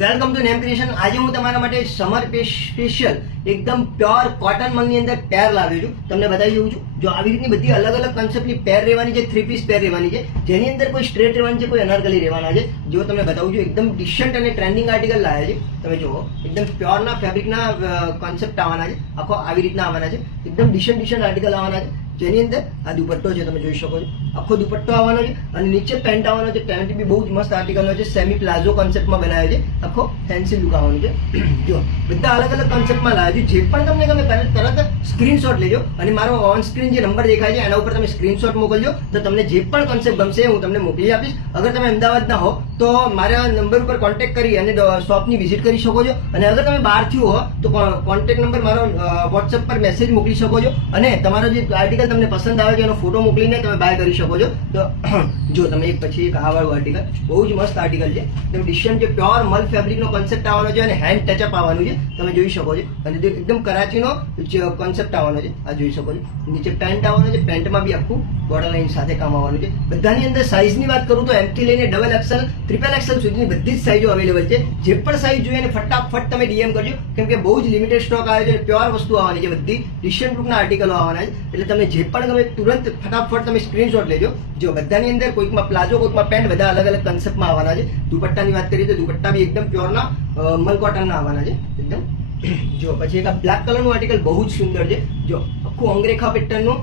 Welcome to name creation. આજે હું તમારા માટે સમર સ્પેશિયલ એકદમ પ્યોર કોટન મલની અંદર પેર લાવ્યો છું. તમને બતાવી દઉં છું. જો આવી રીતની બધી અલગ અલગ કોન્સેપ્ટની પેર રહેવાની છે, 3 પીસ પેર રહેવાની છે, જેની અંદર કોઈ સ્ટ્રેટ રહેવાની છે, કોઈ અનારકલી રહેવાના છે. જો તમને બતાવું છું, એકદમ ડિસન્ટ અને ટ્રેન્ડિંગ આર્ટિકલ લાવ્યા છે. તમે જુઓ, એકદમ પ્યોરના ફેબ્રિકના કોન્સેપ્ટ આવવાના છે. આખો આવી રીતના આવવાના છે. એકદમ ડિસન્ટ આર્ટિકલ આવવાના છે, જેની અંદર આ દુપટ્ટો છે, તમે જોઈ શકો છો. આખો દુપટ્ટો આવવાનો છે અને નીચે પેન્ટ આવવાનો છે. પેન્ટ બી બહુ જ મસ્ત આર્ટિકલનો છે. સેમી પ્લાઝો કોન્સેપ્ટમાં બનાવ્યો છે. આખો ફેન્સી લુક આવવાનું છે. જો બધા અલગ અલગ કોન્સેપ્ટમાં લાવ્યો છે. જે પણ તમને ગમે તરત સ્ક્રીનશોટ લેજો અને મારો ઓન સ્ક્રીન જે નંબર દેખાય છે એના ઉપર તમે સ્ક્રીનશોટ મોકલજો. તો તમને જે પણ કોન્સેપ્ટ ગમશે હું તમને મોકલી આપીશ. અગર તમે અમદાવાદના હો તો મારા નંબર ઉપર કોન્ટેક્ટ કરી અને શોપની વિઝિટ કરી શકો છો. અને અગર તમે બહારથી હો તો કોન્ટેક્ટ નંબર મારો વોટ્સએપ પર મેસેજ મોકલી શકો છો. અને તમારો જે આર્ટિકલ તમને પસંદ આવે છે એનો ફોટો મોકલીને તમે બાય કરી શકો છો. તો જો તમે એક પછી એક આ વાળું આર્ટિકલ બહુ જ મસ્ત આર્ટિકલ છે. એકદમ ડિસન્ટ છે. પ્યોર મલ ફેબ્રિકનો કોન્સેપ્ટ આવવાનો છે અને હેન્ડ ટચઅપ આવવાનું છે. તમે જોઈ શકો છો. અને એકદમ કરાચીનો કોન્સેપ્ટ આવવાનો છે. આ જોઈ શકો છો. નીચે પેન્ટ આવવાનો છે. પેન્ટમાં બી આખું બોર્ડર લાઈન સાથે કામ આવવાનું છે. બધાની અંદર સાઇઝની વાત કરું તો એમથી લઈને ડબલ એક્સેલ, ટ્રિપલ એક્સેલ સુધીની બધી જ સાઇઝો અવેલેબલ છે. જે પણ સાઇઝ જોઈએ એને ફટાફટ તમે ડીએમ કરજો, કેમ કે બહુ જ લિમિટેડ સ્ટોક આવે છે. પ્યોર વસ્તુ આવવાની છે. બધી ડિસન્ટ લુકના આર્ટિકલો આવવાના છે. એટલે તમે જે પણ ગમે તુરંત ફટાફટ તમે સ્ક્રીનશોટ લેજો. જો બધાની અંદર કોઈકમાં પ્લાઝો, કોઈકમાં પેન્ટ, બધા અલગ અલગ કન્સેપ્ટમાં આવવાના છે. દુપટ્ટાની વાત કરીએ તો દુપટ્ટા બી એકદમ પ્યોરના મલ કોટનના આવવાના છે. એકદમ જો પછી એક આ બ્લેક કલરનું આર્ટિકલ બહુ જ સુંદર છે. જો આખું અંગરેખા પેટર્નનું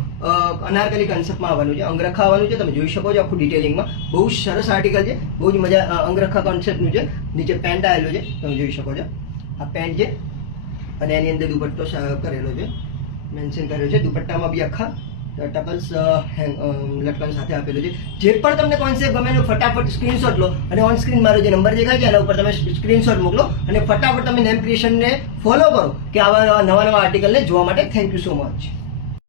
અનારકલી કન્સેપ્ટમાં આવવાનું છે. અંગરખા આવવાનું છે. તમે જોઈ શકો છો આખું ડિટેલિંગમાં. બહુ જ સરસ આર્ટિકલ છે. બહુ જ મજા અંગરખા કોન્સેપ્ટનું છે. નીચે પેન્ટ આવેલું છે. તમે જોઈ શકો છો. આ પેન્ટ છે અને એની અંદર દુપટ્ટો કરેલો છે, મેન્શન કર્યો છે. દુપટ્ટામાં બી આખા ટપલ્સ લટકન સાથે આપેલું છે. જે પણ તમને કોન્સેપ્ટ ગમે એનો ફટાફટ સ્ક્રીનશોટ લો અને ઓન સ્ક્રીન મારો જે નંબર દેખાય છે એના ઉપર તમે સ્ક્રીનશોટ મોકલો અને ફટાફટ તમે નેમ ક્રિએશનને ફોલો કરો કે આવા નવા આર્ટિકલને જોવા માટે. Thank you so much.